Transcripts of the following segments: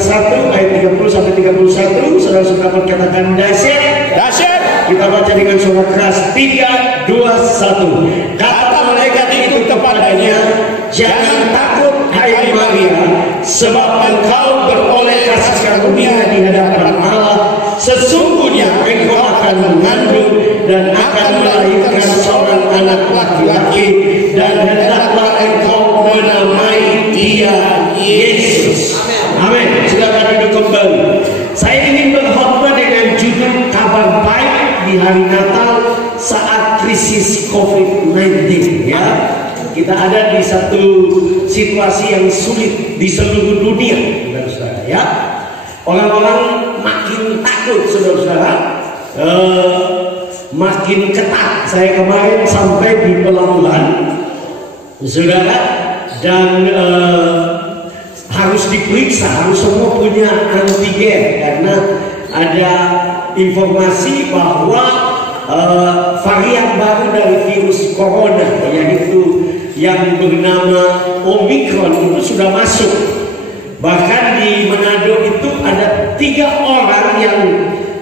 Samuel 1 ayat 30 sampai 31. Saudara-saudara berkatakan dahsyat. Dahsyat. Kita baca dengan suara keras. 3, 2, 1. Kata malaikat itu kepadanya, jangan takut hai Maria, sebab engkau beroleh kasih karunia di hadapan Allah. Sesungguhnya engkau akan mengandung dan akan melahirkan seorang anak laki-laki, dan hendaklah engkau menamai dia Yesus. Amin. Silakan duduk kembali. Saya ingin berkhotbah dengan judul kabar baik di hari Natal saat krisis COVID-19. Ya, kita ada di satu situasi yang sulit di seluruh dunia, saudara-saudara. Ya, orang-orang makin takut, saudara-saudara. Makin ketat. Saya kemarin sampai di pelabuhan, saudara, dan harus diperiksa, harus semua punya antigen karena ada informasi bahwa varian baru dari virus corona, yaitu yang bernama Omicron, itu sudah masuk. Bahkan di Manado itu ada 3 orang yang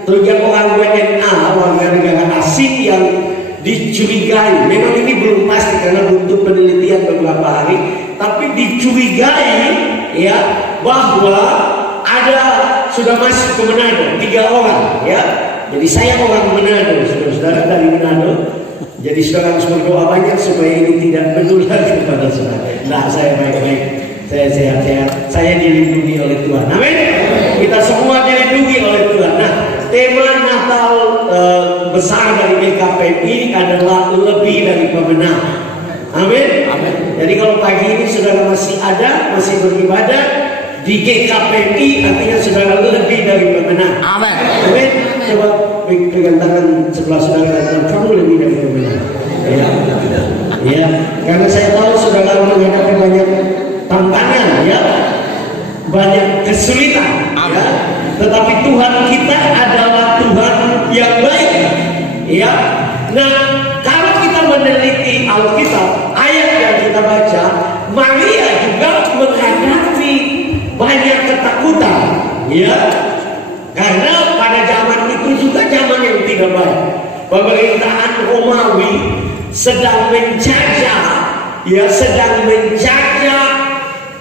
3 orang WNA, warga negara asing yang dicurigai. Memang ini belum pasti karena butuh penelitian beberapa hari, tapi dicurigai ya bahwa ada sudah masuk ke Manado 3 orang ya. Jadi saya orang Manado, saudara-saudara dari Manado. Jadi saudara harus berdoa banyak supaya ini tidak menular kepada saudara. Nah, saya baik-baik, saya sehat-sehat, saya dilindungi oleh Tuhan. Amin. Kita semua dilindungi oleh Tuhan. Nah, tema Natal besar dari GKPI adalah lebih dari pemenang. Amin. Amin. Jadi kalau pagi ini saudara masih ada, masih beribadah di GKPI, artinya saudara lebih dari pemenang. Amin. Amin. Coba pegang tangan sebelah saudara dan kamu lebih dari pemenang. Ya. Ya. Karena saya tahu saudara menghadapi banyak tantangan, ya, banyak kesulitan. Ya. Tetapi Tuhan kita adalah Tuhan yang baik. Ya. Nah, kalau kita meneliti Alkitab, ayat yang kita baca, Maria juga menghadapi banyak ketakutan. Ya. Karena pada zaman itu juga zaman yang tidak baik. Pemerintahan Romawi sedang menjajah, ya, sedang menjajah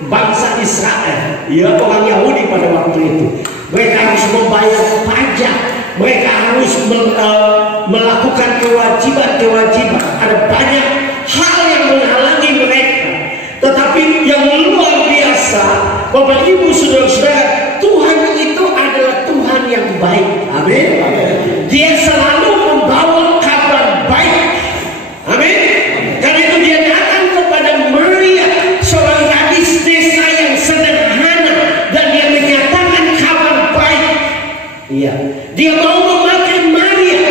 bangsa Israel, ya, orang Yahudi pada waktu itu. Mereka harus membayar pajak, mereka harus melakukan kewajiban-kewajiban. Ada banyak hal yang menghalangi mereka. Tetapi yang luar biasa, Bapak Ibu saudara-saudara, Tuhan itu adalah Tuhan yang baik. Amin. Dia selalu membawa kabar baik. Amin. Karena itu dia datang kepada Maria, seorang gadis desa yang sederhana, dan dia menyatakan kabar baik. Iya, dia mau memakai Maria.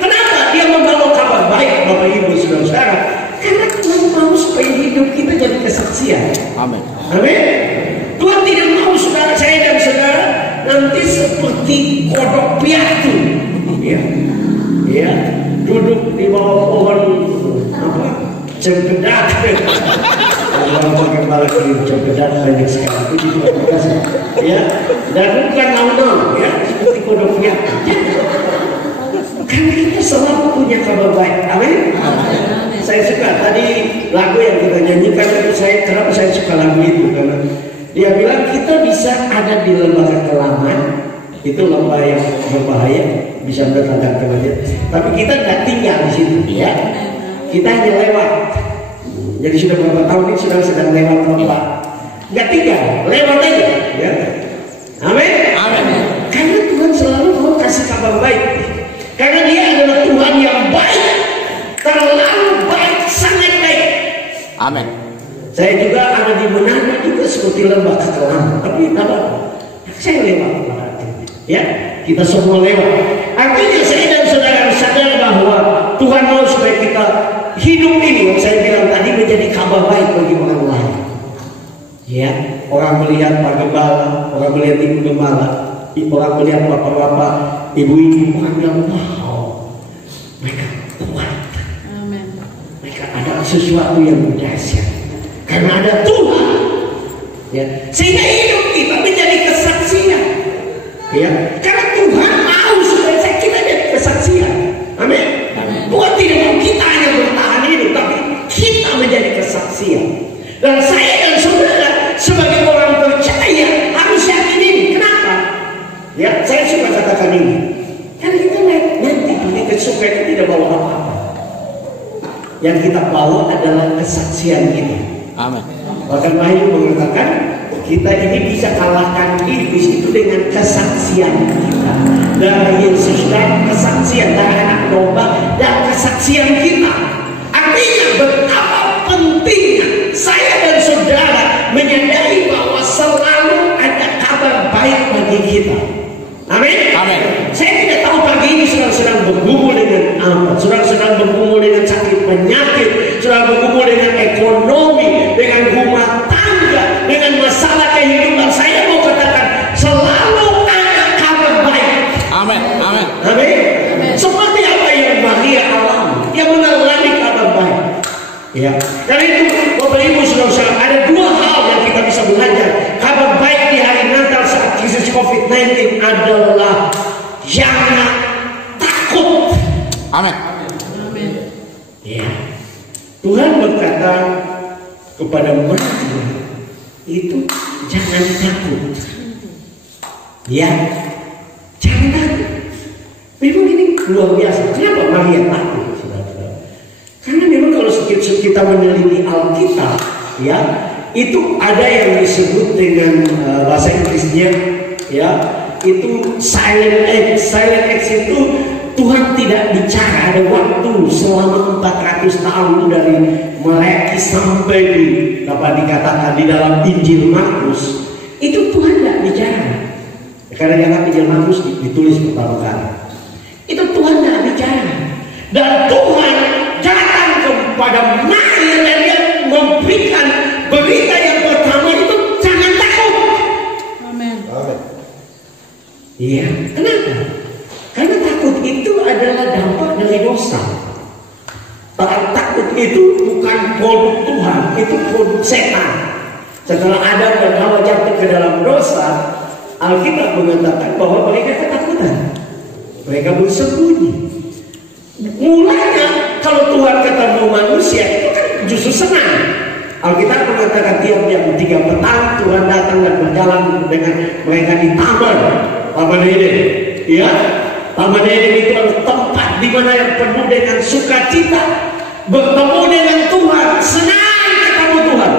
Kenapa dia membawa kabar baik, Bapak Ibu saudara-saudara? Karena Tuhan mau supaya hidup kita jadi kesaksian. Amin. Amin. Tuhan tidak mau saudara, saya dan saudara nanti seperti kodok piatu, ya, ya, duduk di bawah pohon apa, cempedak. Orang pakai bala kirim cempedak banyak sekali. Itu juga kasih, ya, dan bukan mau, ya, seperti kodok piatu. Karena kita selalu punya kabar baik. Amin. Saya suka tadi lagu yang kita nyanyikan itu, kenapa saya suka lagu itu, karena dia bilang kita bisa ada di lembah kekelaman, itu lembah yang berbahaya, bisa mendatangkan kematian. Tapi kita nggak tinggal di situ, ya. Kita hanya lewat. Jadi sudah beberapa tahun ini sudah sedang lewat lembah, nggak tinggal, lewat aja, ya. Amin. Amin. Karena Tuhan selalu mau kasih kabar baik. Karena Dia adalah Tuhan yang baik, terlalu baik, sangat baik. Amin. Saya juga ada di Manado juga seperti lembah kekelaman, tapi apa? Saya lewat, ya, kita semua lewat. Artinya saya dan saudara sadar bahwa Tuhan mau supaya kita hidup ini, yang saya bilang tadi, menjadi kabar baik bagi orang lain. Ya, orang melihat Pak Gembala, orang melihat Ibu Gembala, orang melihat bapak-bapak, ibu-ibu, orang bilang, wow, mereka kuat. Amen. Mereka ada sesuatu yang dahsyat. Karena ada Tuhan, ya, sehingga hidup kita menjadi kesaksian Ya, karena Tuhan mau supaya kita jadi kesaksian. Amin. Tuhan tidak mau kita hanya bertahan hidup, tapi kita menjadi kesaksian. Dan saya dan saudara sebagai orang percaya harus yakin ini. Kenapa? Ya, saya suka katakan ini. Kan kita nanti pakai kesukaan itu tidak bawa apa-apa. Yang kita bawa adalah kesaksian kita. Amin. Bahkan Wahyu mengatakan kita ini bisa kalahkan iblis itu dengan kesaksian kita. Darah Yesus dan kesaksian darah anak domba dan kesaksian kita. Artinya betapa pentingnya saya dan saudara menyadari bahwa selalu ada kabar baik bagi kita. Amin. Amin. Saya tidak tahu pagi ini saudara sedang bergumul dengan apa, saudara sedang bergumul dengan sakit penyakit, saudara bergumul dengan ekonomi, dengan rumah tangga, dengan masalah kehidupan. Saya mau katakan selalu ada kabar baik. Amin. Amin. Amin. Seperti apa yang Maria alami, yang mengalami kabar baik. Ya. Karena itu Bapak Ibu saudara, ada dua hal yang kita bisa belajar. Kabar baik di hari Natal saat krisis COVID-19 adalah jangan takut. Amin. Ya. Tuhan berkata kepada Maria itu jangan takut. Ya, jangan takut. Memang ini luar biasa. Kenapa Maria takut? Karena memang kalau kita meneliti Alkitab, ya, itu ada yang disebut dengan bahasa Inggrisnya, ya, itu silent act. Silent act itu Tuhan tidak bicara. Ada waktu selama 400 tahun dari Meleki sampai di dapat dikatakan di dalam Injil Markus itu Tuhan tidak bicara. Karena jangan Injil Markus ditulis pertama kali. Itu Tuhan tidak bicara. Dan Tuhan datang kepada Maria dan dia memberikan berita yang pertama itu jangan takut. Amin. Iya. Kenapa? Karena takut itu adalah dampak dari dosa. Takut itu bukan produk Tuhan, itu produk setan. Setelah Adam dan Hawa jatuh ke dalam dosa, Alkitab mengatakan bahwa mereka ketakutan, mereka bersembunyi. Mulanya kalau Tuhan ketemu manusia itu kan justru senang. Alkitab mengatakan tiap jam 3 petang Tuhan datang dan berjalan dengan mereka di Taman Eden. Ya, Taman Eden itu adalah tempat di mana yang penuh dengan sukacita, bertemu dengan Tuhan, senang ketemu Tuhan.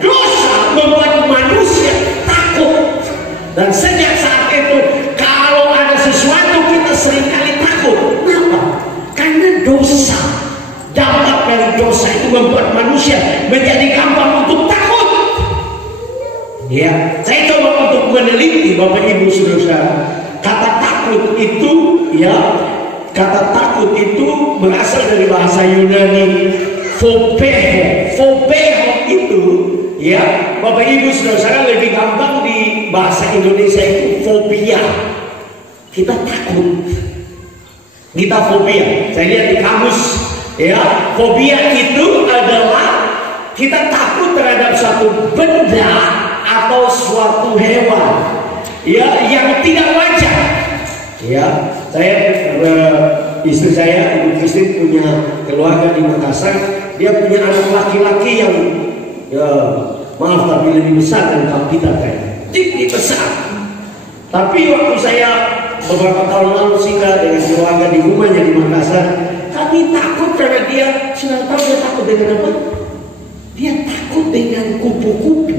Dosa membuat manusia takut, dan sejak saat itu kalau ada sesuatu kita seringkali takut. Kenapa? Karena dosa. Dampak dari dosa itu membuat manusia menjadi gampang untuk takut. Ya, saya coba untuk meneliti Bapak Ibu Saudara. Kata takut itu, ya, kata takut itu berasal dari bahasa Yunani phobeo. Phobeo itu, ya, Bapak Ibu Saudara, lebih gampang di bahasa Indonesia itu fobia. Kita takut. Kita fobia. Saya lihat di kamus, ya, fobia itu adalah kita takut terhadap suatu benda atau suatu hewan, ya, yang tidak wajar. Ya, saya istri saya, Ibu Kristin, punya keluarga di Makassar. Dia punya anak laki-laki yang, ya, maaf tapi lebih besar dari kita kayaknya, tinggi besar. Tapi waktu saya beberapa tahun lalu singgah dengan keluarga di rumahnya di Makassar, kami takut karena dia, sudah tahu dia takut dengan apa? Dia takut dengan kupu-kupu.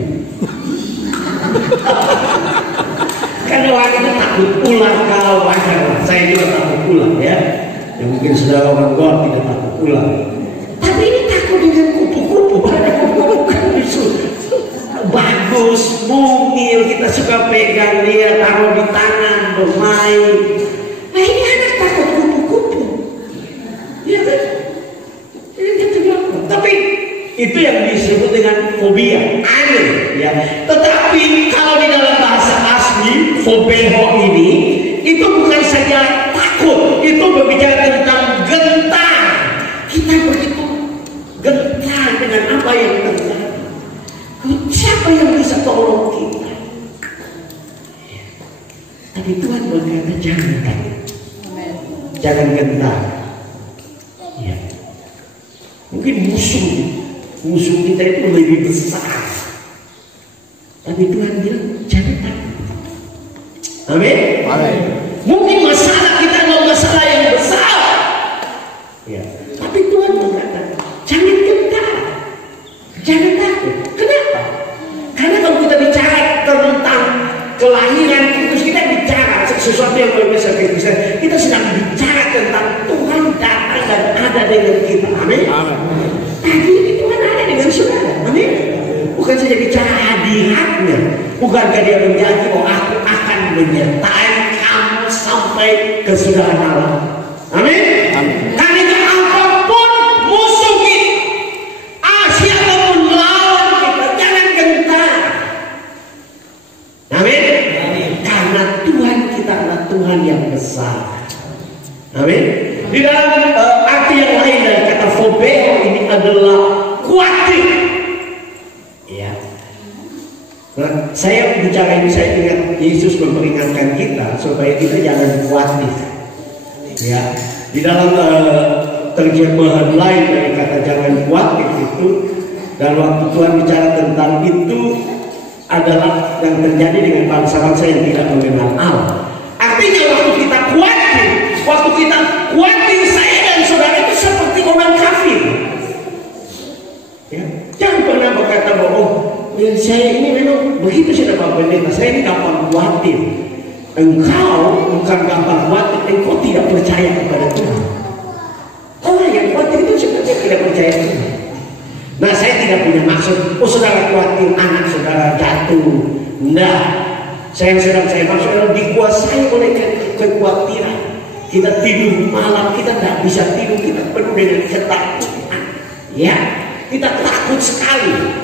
Karena orang itu takut ular, kalau wajar lah. Saya juga takut ular, ya. Ya mungkin saudara orang luar tidak takut ular. Tapi ini takut dengan kupu-kupu. Ada kupu-kupu kan bagus, mungil, kita suka pegang dia, taruh di tangan, bermain. Nah ini anak takut kupu-kupu, ya kan? Tapi itu yang disebut dengan fobia, aneh, ya. Tetapi kalau di dalam bahasa asli phobeo ini, itu bukan saja takut, itu berbicara tentang gentar. Kita begitu gentar dengan apa yang terjadi. Siapa yang bisa tolong kita? Tapi Tuhan berkata jangan takut, jangan gentar. Ya. Mungkin musuh kita itu lebih besar, tapi Tuhan bilang jangan takut. Amin. Mungkin masalah kita adalah masalah yang besar, ya. Tapi Tuhan berkata jangan gentar, jangan takut. Kenapa? Karena kalau kita bicara tentang kelahiran, terus kita bicara sesuatu yang berbeda, kita sedang bicara tentang Tuhan datang dan ada dengan kita. Amin. Tadi ini Tuhan ada dengan saudara. Amin. Bukan saja bicara hadiratnya, bukankah dia berjanji bahwa aku akan menyertai kamu sampai ke surga Allah. Amin. Karena itu apapun musuh kita, siapapun lawan kita, jangan gentar. Amin. Karena Tuhan kita adalah Tuhan yang besar. Amin. Di dalam arti yang lain dari kata phobeo ini adalah khawatir. Ya. Nah, saya bicara ini, saya ingat Yesus memperingatkan kita supaya kita jangan khawatir. Ya. Di dalam terjemahan lain dari kata jangan khawatir itu, dan waktu Tuhan bicara tentang itu adalah yang terjadi dengan bangsa-bangsa yang tidak mengenal Allah. Artinya waktu kita khawatir, saya dan saudara itu seperti orang kafir. Ya. Jangan pernah berkata bahwa saya ini memang begitu sudah Pak Pendeta, saya ini gampang khawatir. Engkau bukan gampang khawatir, engkau tidak percaya kepada Tuhan. Orang yang khawatir itu sebenarnya tidak percaya Tuhan. Nah, saya tidak punya maksud, saudara khawatir anak saudara jatuh. Nah, saya maksud adalah dikuasai oleh kekhawatiran. Kita tidur malam, kita tidak bisa tidur, kita penuh dengan ketakutan. Ya, kita takut sekali.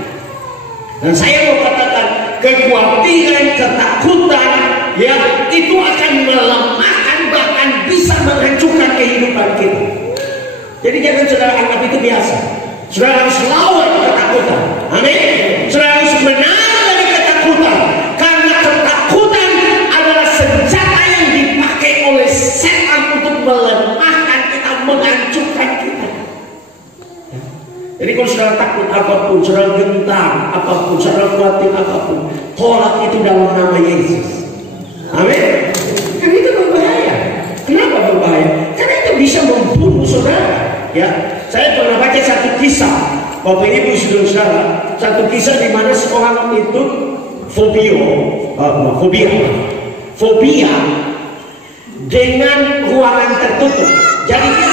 Dan saya mau katakan, kekhawatiran, ketakutan, ya, itu akan melemahkan, bahkan bisa menghancurkan kehidupan kita. Jadi jangan saudara anggap itu biasa. Saudara harus lawan ketakutan. Amin. Saudara harus menang dari ketakutan, karena ketakutan adalah senjata yang dipakai oleh setan untuk melemahkan kita, menghancurkan kita. Jadi kalau saudara takut apapun, saudara gentar apapun, saudara khawatir apapun, tolak itu dalam nama Yesus. Amin. Kan itu berbahaya. Kenapa berbahaya? Karena itu bisa membunuh saudara. Ya, saya pernah baca satu kisah, Bapak Ibu saudara, satu kisah di mana seorang itu fobia dengan ruangan tertutup. Jadi dia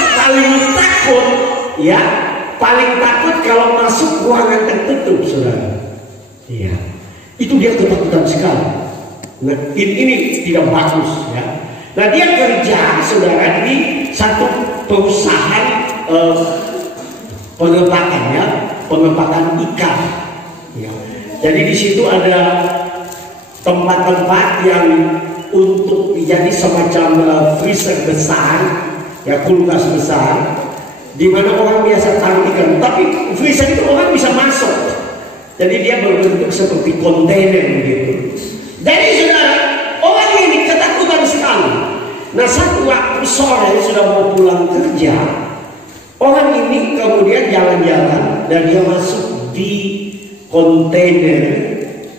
paling takut kalau masuk ruangan tertutup, saudara. Iya, itu dia ketakutan sekali. Nah, ini tidak bagus, ya. Nah, dia kerja, saudara, di satu perusahaan pengempakan ikan. Ya. Jadi di situ ada tempat-tempat yang untuk jadi semacam freezer besar, ya, kulkas besar, di mana orang biasa taruh ikan. Tapi freezer itu orang bisa masuk. Jadi dia berbentuk seperti kontainer begitu. Jadi saudara, orang ini ketakutan sekali. Nah, satu waktu sore sudah mau pulang kerja, orang ini kemudian jalan-jalan dan dia masuk di kontainer,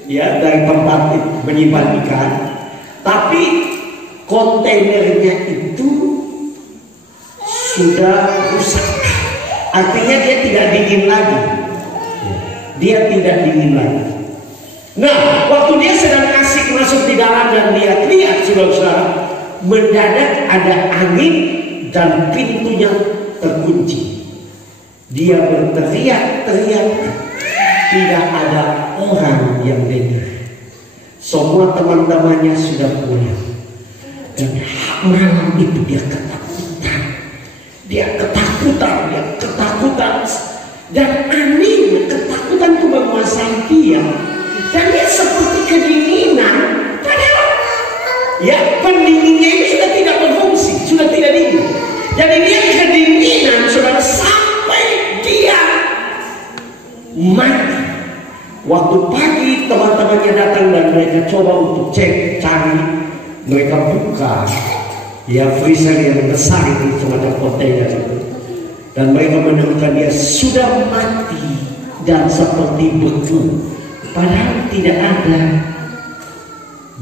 ya, dari tempat menyimpan ikan. Tapi kontainernya itu sudah rusak. Artinya dia tidak dingin lagi. Nah, waktu dia sedang asik masuk di dalam dan lihat-lihat, saudara-saudara, mendadak ada angin dan pintunya terkunci. Dia berteriak-teriak, tidak ada orang yang dengar. Semua teman-temannya sudah pulang. Dan malam itu dia ketakutan. Dan anehnya ketakutan itu menguasai dia. Dan dia seperti kedinginan. Padahal, ya, pendinginnya ini sudah tidak berfungsi, sudah tidak dingin. Jadi dia kedinginan, saudara, sampai dia mati. Waktu pagi teman-temannya datang dan mereka coba untuk cari, mereka buka ya freezer yang besar itu, semacam kontainer itu, dan mereka menemukan dia sudah mati dan seperti beku, padahal tidak ada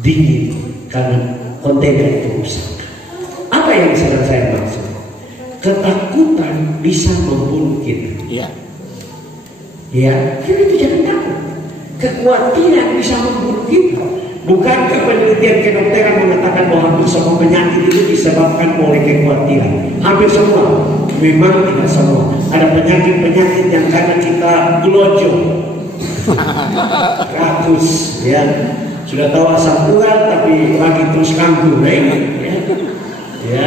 dingin karena kontainer itu rusak. Apa yang sedang saya maksud? Ketakutan bisa membunuh kita. Ya, kita tidak takut. Kekhawatiran bisa membunuh kita. Bukankah penelitian kedokteran mengatakan bahwa hampir semua penyakit itu disebabkan oleh kekhawatiran? Hampir semua, memang tidak semua. Ada penyakit-penyakit yang karena kita gelojong, rakus, ya. Sudah tahu asam urat tapi lagi terus kambuh, ya.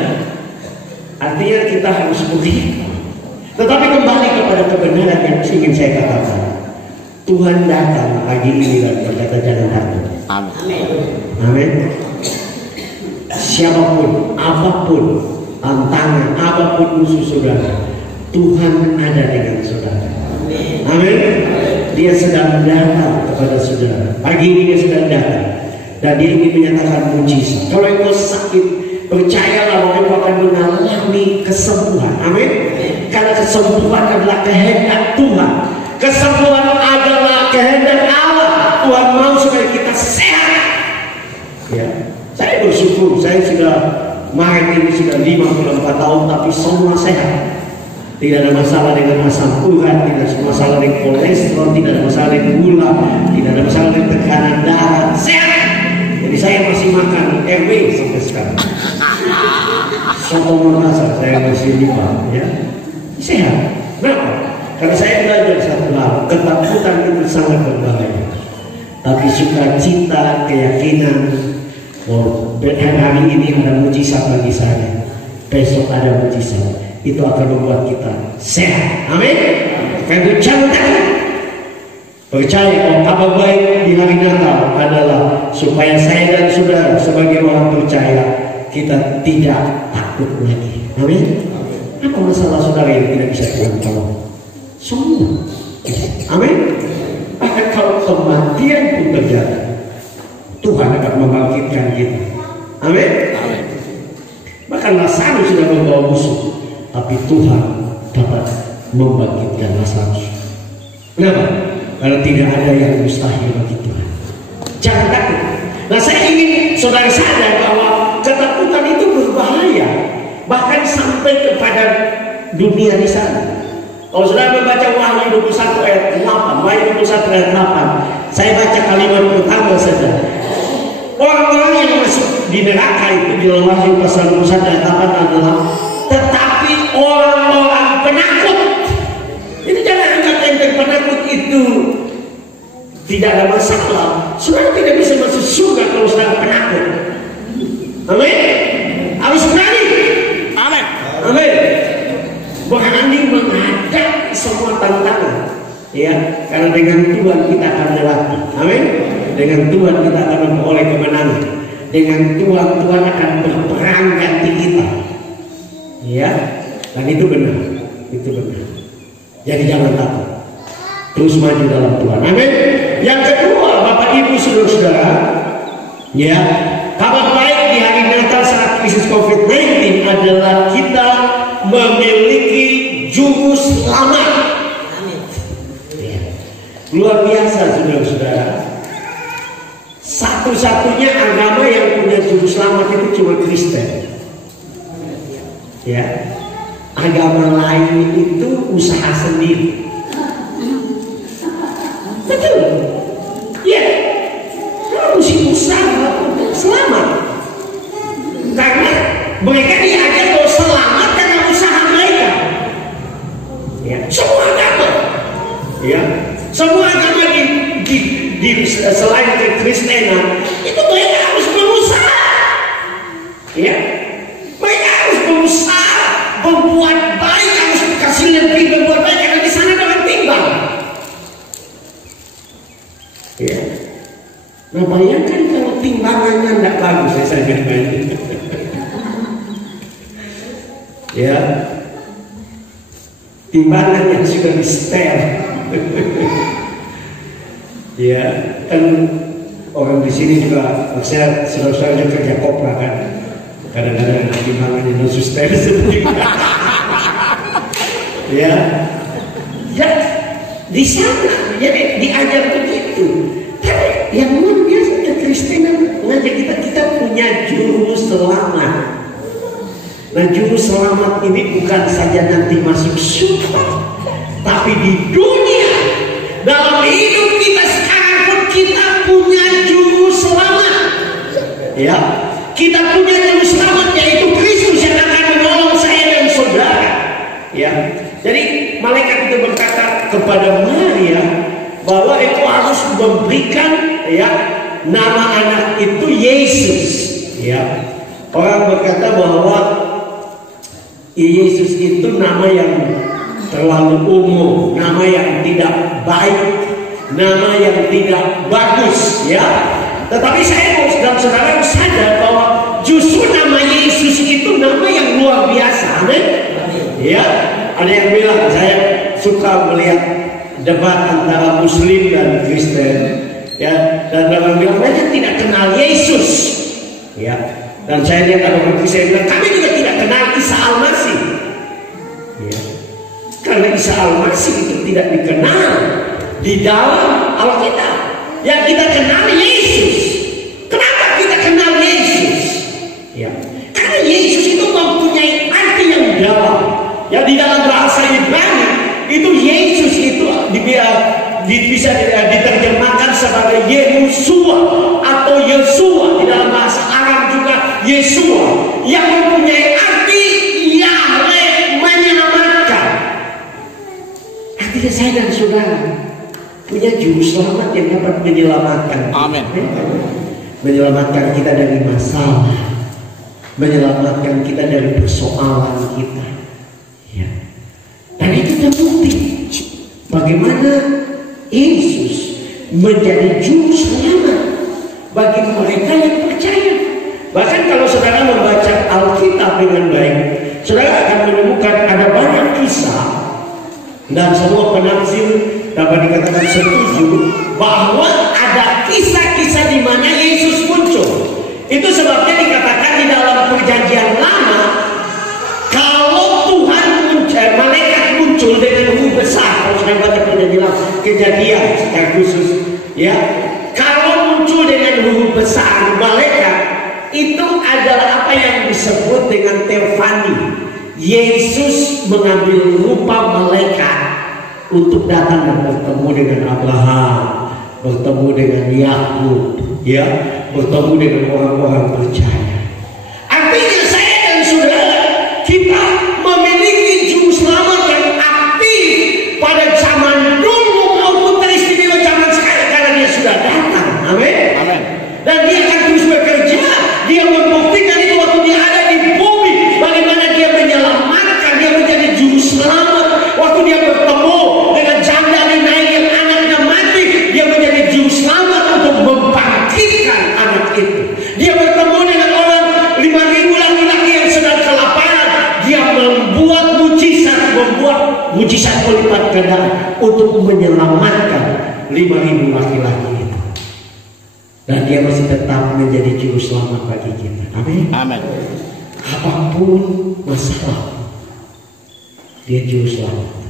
Artinya kita harus begitu. Tetapi kembali kepada kebenaran yang ingin saya katakan. Tuhan datang pagi ini dan berkata jangan takut. Amin. Siapapun, apapun tantangan, apapun musuh saudara, Tuhan ada dengan saudara. Amin. Dia sedang datang kepada saudara. Pagi ini dia sedang datang dan dia ingin menyatakan mujizat. Kalau engkau sakit, percayalah bahwa engkau akan mengalami kesembuhan. Amin. Karena kesembuhan adalah kehendak Tuhan. Kesembuhan adalah kehendak Allah. Tuhan mau supaya kita sehat. Ya, saya bersyukur. Saya sudah maret ini sudah 54 tahun, tapi semua sehat. Tidak ada masalah dengan asam urat, tidak ada masalah dengan kolesterol, tidak ada masalah dengan gula, tidak ada masalah dengan tekanan darah. Sehat. Jadi saya masih makan RW sampai sekarang. Soto Makassar saya masih dipakai, ya. Sehat. Kenapa? Karena saya belajar satu hal, ketakutan itu sangat berbahaya. Tapi sukacita, keyakinan, hari ini ada mujizat bagi saya, besok ada mujizat, itu akan membuat kita sehat. Amin. Karena jangan takut. Percaya bahwa kabar baik di hari Natal adalah supaya saya dan saudara sebagai orang percaya kita tidak takut lagi. Amin. Apa masalah saudara yang tidak bisa Tuhan tolong? Semua. Amin. Bahkan kalau kematian pun terjadi, Tuhan akan membangkitkan kita. Amin. Bahkan Lazarus sudah membawa musuh, tapi Tuhan dapat membangkitkan Lazarus. Kenapa? Karena tidak ada yang mustahil bagi Tuhan. Jangan takut. Nah, saya ingin saudara sadar bahwa ketakutan itu berbahaya, bahkan sampai kepada dunia di sana. Kalau saudara membaca Wahyu 21 ayat 8, Wahyu 21 ayat 8, saya baca kalimat pertama saja. Orang-orang yang masuk di neraka itu di dalam Wahyu pasal 21 ayat 8 adalah tetapi orang-orang penakut. Ini jangan anggap enteng, penakut itu tidak ada masalah. Saudara tidak bisa masuk surga kalau saudara penakut. Amin. Harus berani. Amin. Amin. Berani menghadapi semua tantangan, ya, karena dengan Tuhan kita akan melewati. Amin. Dengan Tuhan kita akan memperoleh kemenangan. Dengan Tuhan akan berperang ganti kita, ya, dan itu benar, itu benar. Jadi jangan takut, terus maju dalam Tuhan. Amin. Yang kedua, Bapak Ibu saudara-saudara, ya, kabar baik di hari Natal saat krisis COVID-19 adalah kita memiliki juru selamat. Luar biasa saudara-saudara. Satu-satunya agama yang punya juru selamat itu cuma Kristen. Ya, agama lain itu usaha sendiri. Betul. Ya, harus usaha untuk selamat. Karena mereka diajar bahwa selamat karena usaha mereka. Ya, semua agama, ya, semua agama selain kekristenan itu mereka harus berusaha, ya, mereka harus berusaha berbuat baik, harus kasih lebih berbuat baik karena di sana dengan timbang, ya. Nah, bayangkan kalau timbangannya tidak bagus, saya bayangin. Ya, timbangan yang sudah di setel. Ya, kan orang di sini juga, saya saudara-saudara kerja kopra kan, kadang-kadang ada timbangan yang sustain seperti ya, di sana, jadi diajar begitu. Tapi yang luar biasa kekristenan mengajak kita punya juru selamat. Nah, juru selamat ini bukan saja nanti masuk surga, tapi di dunia, dalam hidup kita sekarang pun kita punya juru selamat. Ya, kita punya juru selamat, yaitu Kristus yang akan menolong saya dan saudara. Ya, jadi malaikat itu berkata kepada Maria bahwa itu harus memberikan ya nama anak itu Yesus. Ya, orang berkata bahwa Yesus itu nama yang terlalu umum, nama yang tidak baik, nama yang tidak bagus, ya. Tetapi saya mau saudara sadar bahwa justru nama Yesus itu nama yang luar biasa, amin. Ya, ada yang bilang, saya suka melihat debat antara Muslim dan Kristen, ya, dan orang bilang mereka tidak kenal Yesus, ya. Dan saya lihat ada orang Kristen bilang kami juga tidak kenal Isa Al-Masih, ya. Karena Isa Al-Masih itu tidak dikenal di dalam Alkitab. Yang kita kenal Yesus. Kenapa kita kenal Yesus? Ya, karena Yesus itu mempunyai arti yang dalam. Ya, di dalam bahasa Ibrani itu Yesus itu bisa diterjemahkan sebagai Yehusua atau Yesua. Di dalam bahasa Arab juga Yesua, yang mempunyai arti Yahweh menyelamatkan. Artinya saya dan saudara punya juru selamat yang dapat menyelamatkan. Amin. Menyelamatkan kita dari masalah, menyelamatkan kita dari persoalan kita. Ya. Dan itu terbukti bagaimana Yesus menjadi juru selamat bagi mereka yang percaya. Bahkan kalau saudara membaca Alkitab dengan baik, saudara akan menemukan ada banyak kisah, dan semua penafsir dapat dikatakan setuju bahwa ada kisah-kisah di mana Yesus muncul. Itu sebabnya dikatakan di dalam Perjanjian Lama, kalau Tuhan malaikat muncul dengan huruf besar. Kalau saya baca Perjanjian Lama, Kejadian secara khusus, ya, kalau muncul dengan huruf besar malaikat, itu adalah apa yang disebut dengan teofani. Yesus mengambil rupa malaikat untuk datang dan bertemu dengan Abraham, bertemu dengan Yakub, ya, bertemu dengan orang-orang percaya. Artinya saya dan saudara kita memiliki juru selamat yang aktif pada zaman dulu maupun teristimewa zaman sekarang, karena dia sudah datang. Amin. Amin. Dan dia akan terus bekerja. Dia membuktikan itu waktu dia ada di bumi, bagaimana dia menyelamatkan, dia menjadi juru selamat. Waktu dia bertemu dengan janda Nain yang anaknya mati, dia menjadi juru selamat untuk membangkitkan anak itu. Dia bertemu dengan orang 5.000 laki-laki yang sedang kelaparan, dia membuat mujizat berlipat ganda untuk menyelamatkan 5.000 laki-laki itu. Dan dia masih tetap menjadi juru selamat bagi kita. Amin. Amin. Apapun masalah, dia juru selamat.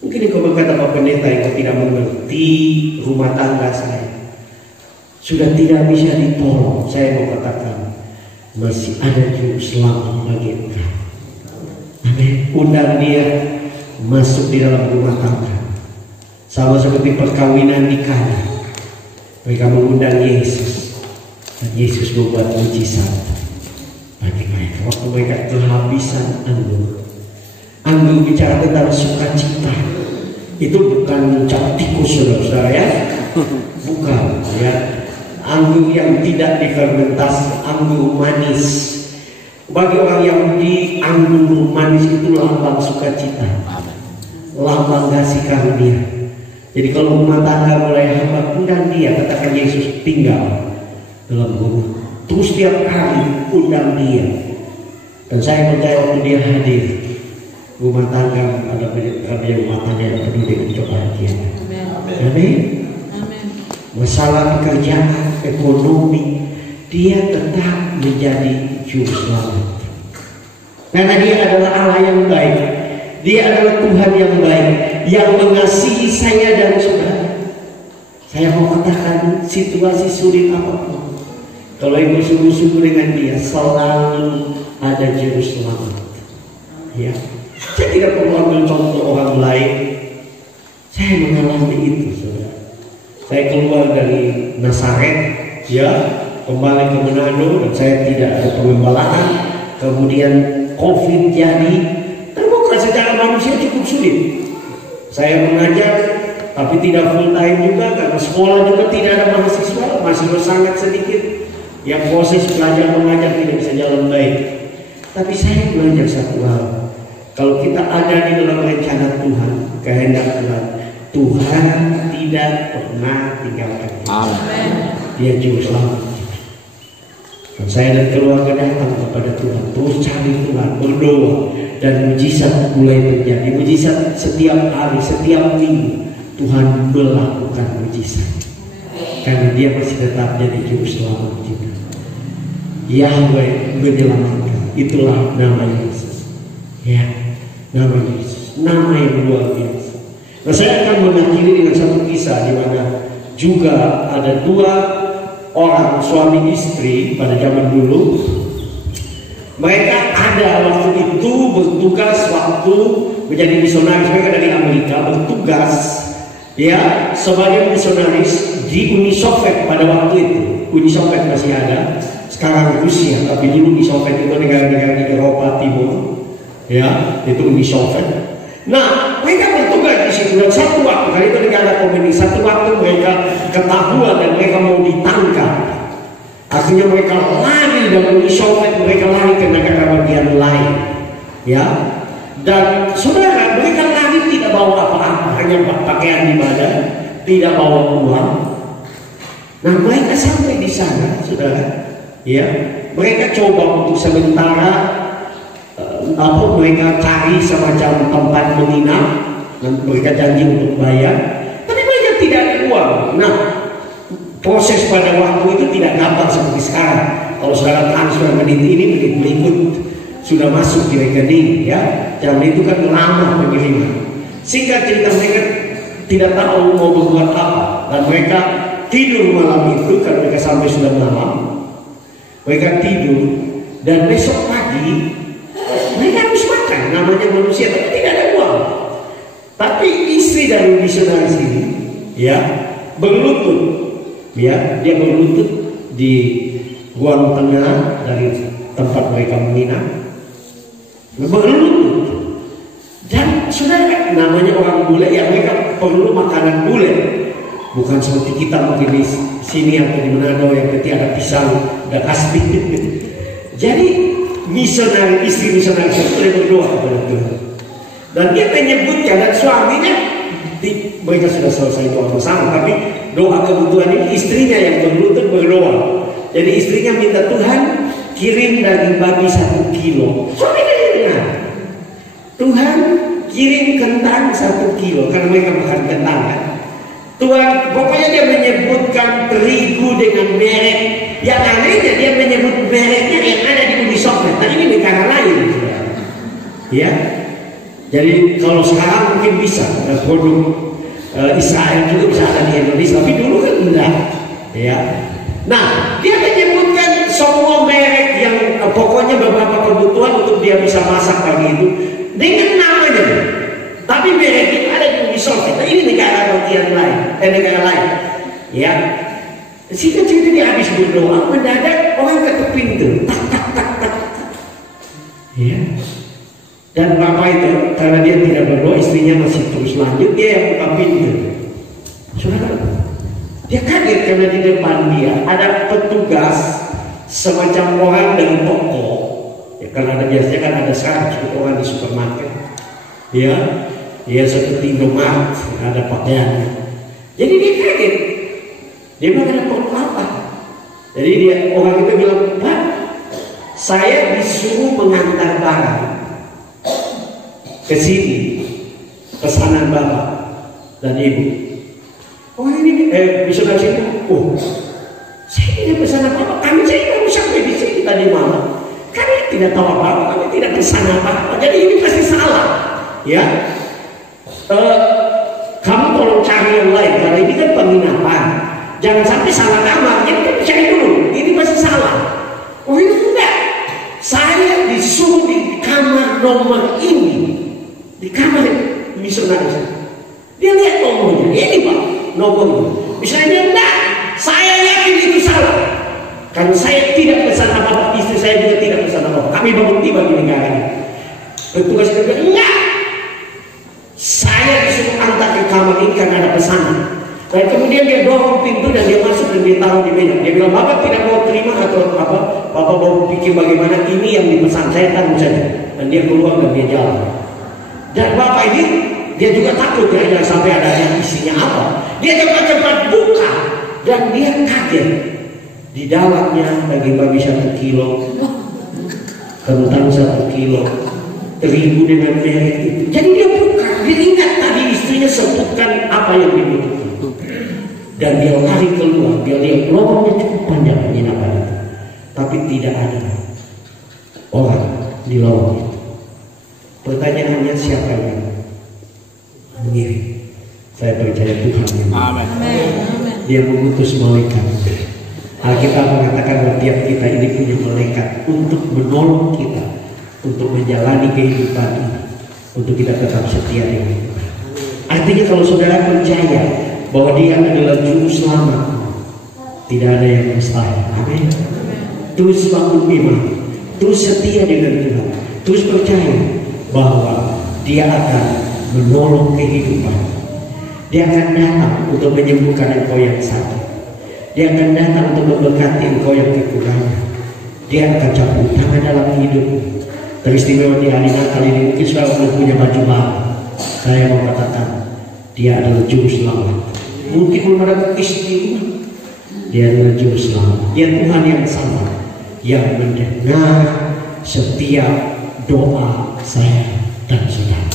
Mungkin kau berkata Pak Pendeta yang tidak mengerti rumah tangga saya, sudah tidak bisa ditolong. Saya mau katakan masih ada juru selamat bagi engkau. Amin. Undang dia masuk di dalam rumah tangga, sama seperti perkawinan di Kana. Mereka mengundang Yesus, dan Yesus membuat mujizat bagi mereka. Waktu mereka kehabisan anggur bicara tentang sukacita. Itu bukan cap tikus, saudara ya, bukan ya. Anggur yang tidak difermentasi, anggur manis. Bagi orang Yahudi, anggur manis itu lambang sukacita, lambang kasih karunia. Jadi kalau rumah tangga mulai hambat, undang dia, katakan Yesus tinggal dalam rumah. Terus tiap kali undang dia. Dan saya percaya waktu dia hadir, rumah tangga ada rumah tangga yang penuh dengan kebahagiaan. Amin. masalah pekerjaan, ekonomi, dia tetap menjadi juru selamat. Karena dia adalah Allah yang baik, dia adalah Tuhan yang baik, yang mengasihi saya dan saudara. Saya mau katakan, situasi sulit apapun, kalau ibu sungguh-sungguh dengan dia, selalu ada juru selamat. Ya, saya tidak perlu ambil contoh orang lain. Saya mengalami itu, saudara. Saya keluar dari Nazaret, ya, kembali ke Manado, dan saya tidak ada pengembalaan. Kemudian COVID jadi, terbuka secara manusia cukup sulit. Saya mengajar, tapi tidak full time juga, karena sekolah juga tidak ada mahasiswa sangat sedikit. Yang proses belajar mengajar tidak bisa jalan baik. Tapi saya belajar satu hal, kalau kita ada di dalam rencana Tuhan, kehendak Tuhan tidak pernah tinggalkan kita. Dia juru selamat. Dan saya dan keluarga datang kepada Tuhan, terus cari Tuhan, berdoa, dan mujizat mulai terjadi. Mujizat setiap hari, setiap minggu Tuhan melakukan mujizat, karena dia masih tetap jadi juru selamat kita. Yahweh menyelamatkan, itulah nama Yesus. Ya, nama Yesus, nama yang luar biasa. Nah, saya akan mengakhiri dengan satu kisah di mana juga ada dua orang suami istri pada zaman dulu. Mereka ada waktu itu bertugas waktu menjadi misionaris. Mereka dari Amerika bertugas, ya, sebagai misionaris di Uni Soviet pada waktu itu. Uni Soviet masih ada, sekarang Rusia, tapi dulu Uni Soviet itu negara-negara di Eropa Timur, ya, itu Uni Soviet. Nah, mereka bertugas di situ, dan satu waktu, karena itu negara komunis, satu waktu mereka ketahuan dan mereka mau ditangkap. Akhirnya mereka lari dari Uni Soviet, mereka lari ke negara bagian lain, ya. Dan saudara, mereka lari tidak bawa apa-apa, hanya pakaian di badan, tidak bawa uang. Nah, mereka sampai di sana, saudara, ya, mereka coba untuk sementara mereka cari semacam tempat menginap, dan mereka janji untuk bayar, tapi mereka tidak ada uang. Nah, proses pada waktu itu tidak gampang seperti sekarang. Kalau saudara transfer menit ini, menit berikut sudah masuk di rekening, ya. Zaman itu kan lama pengiriman. Singkat cerita, mereka tidak tahu mau berbuat apa, dan mereka tidur malam itu karena mereka sampai sudah malam. Mereka tidur, dan besok pagi mereka harus makan, namanya manusia, tapi tidak ada uang. Tapi istri dari misionaris ini, ya, berlutut, ya, dia berlutut di ruang tengah dari tempat mereka menginap, berlutut. Dan saudara, namanya orang bule, ya, mereka perlu makanan bule, bukan seperti kita mungkin di sini atau di Manado yang ketika ada pisang, ada kasih. Jadi misionaris, istri misionaris itu berdoa kepada Tuhan, dan dia menyebutkan, dan suaminya mereka sudah selesai doa bersama, tapi doa kebutuhan ini istrinya yang berlutut berdoa. Jadi istrinya minta, Tuhan kirim daging babi 1 kilo. Suaminya dengar, Tuhan kirim kentang 1 kilo, karena mereka makan kentang, kan. Tuhan, pokoknya dia menyebutkan terigu dengan merek. Yang anehnya dia menyebut mereknya yang ada di Uni Soviet. Tadi ini negara lain, ya. Jadi kalau sekarang mungkin bisa produk Israel juga bisa ada di Indonesia, tapi dulu kan enggak, ya. Nah, dia menyebutkan semua merek yang pokoknya beberapa kebutuhan untuk dia bisa masak pagi itu dengan namanya. Tapi merek itu ada di Uni Soviet. Nah, ini negara bagian lain, negara lain, ya. Sehingga cerita dia habis berdoa, mendadak orang ketuk pintu, tak tak tak tak, ya. Dan bapak itu, karena dia tidak berdoa, istrinya masih terus lanjut, dia yang buka pintu. Saudara, dia kaget karena di depan dia ada petugas semacam orang dari toko, ya, karena ada biasanya kan ada 100 orang di supermarket, ya, ya, seperti Indomaret, ada pakaiannya. Jadi dia kaget, dia bilang, ada perlu apa? Jadi dia, orang itu bilang, Pak, saya disuruh mengantar barang ke sini, pesanan bapak dan ibu. Oh ini bisa dari sini. Oh, saya tidak pesan apa-apa. Kami saya baru sampai di sini tadi malam. Kami tidak tahu apa-apa. Kami tidak pesan apa-apa. Jadi ini pasti salah. Ya. Kamu tolong cari yang lain. Karena ini kan penginapan. Jangan sampai salah kamar. Jadi kamu cari dulu. Ini pasti salah. Oh ini enggak. Saya disuruh di kamar nomor ini. Di kamar misionaris. Dia lihat nomornya. Ini Pak. Nomornya. Misalnya enggak, saya yakin itu salah. Karena saya tidak pesan apa-apa, istri saya juga tidak pesan apa-apa. Kami berbukti bagi negara ini. Petugas itu bilang, enggak. Saya disuruh antar ke kamar ini karena ada pesanan. Dan kemudian dia dorong pintu dan dia masuk dan dia taruh di meja. Dia bilang, Bapak tidak mau terima atau apa? Bapak mau pikir bagaimana ini yang dipesan, saya taruh saja. Dan dia keluar dan dia jalan. Dan Bapak ini dia juga takut ya, jangan sampai ada yang isinya apa. Dia cepat-cepat buka dan dia kaget. Di dalamnya bagi-bagi 1 kilo, kentang 1 kilo, terigu dengan merek itu. Jadi dia buka, dia ingat tadi istrinya sebutkan apa yang dibutuhkan. Dan dia lari keluar, dia lihat lorongnya cukup panjang penginapan itu. Tapi tidak ada orang di lorong itu. Pertanyaannya siapa yang mengirim? Saya percaya Tuhan yang Dia mengutus malaikat. Alkitab mengatakan bahwa tiap kita ini punya malaikat untuk menolong kita, untuk menjalani kehidupan ini, untuk kita tetap setia dengan Tuhan. Artinya kalau saudara percaya bahwa Dia adalah juru selamat, tidak ada yang mustahil. Amin. Terus bangun iman, terus setia dengan Tuhan, terus percaya bahwa Dia akan menolong kehidupan. Dia akan datang untuk menyembuhkan engkau yang sakit. Dia akan datang untuk memberkati engkau yang kekurangan. Dia akan campur tangan dalam hidupmu. Teristimewa di hari Natal ini mungkin saudara belum punya baju baru. Saya mau katakan, Dia adalah juru selamat. Mungkin belum ada kukis di rumah. Dia adalah juru selamat. Dia Tuhan yang sama, yang mendengar setiap doa saya dan saudara.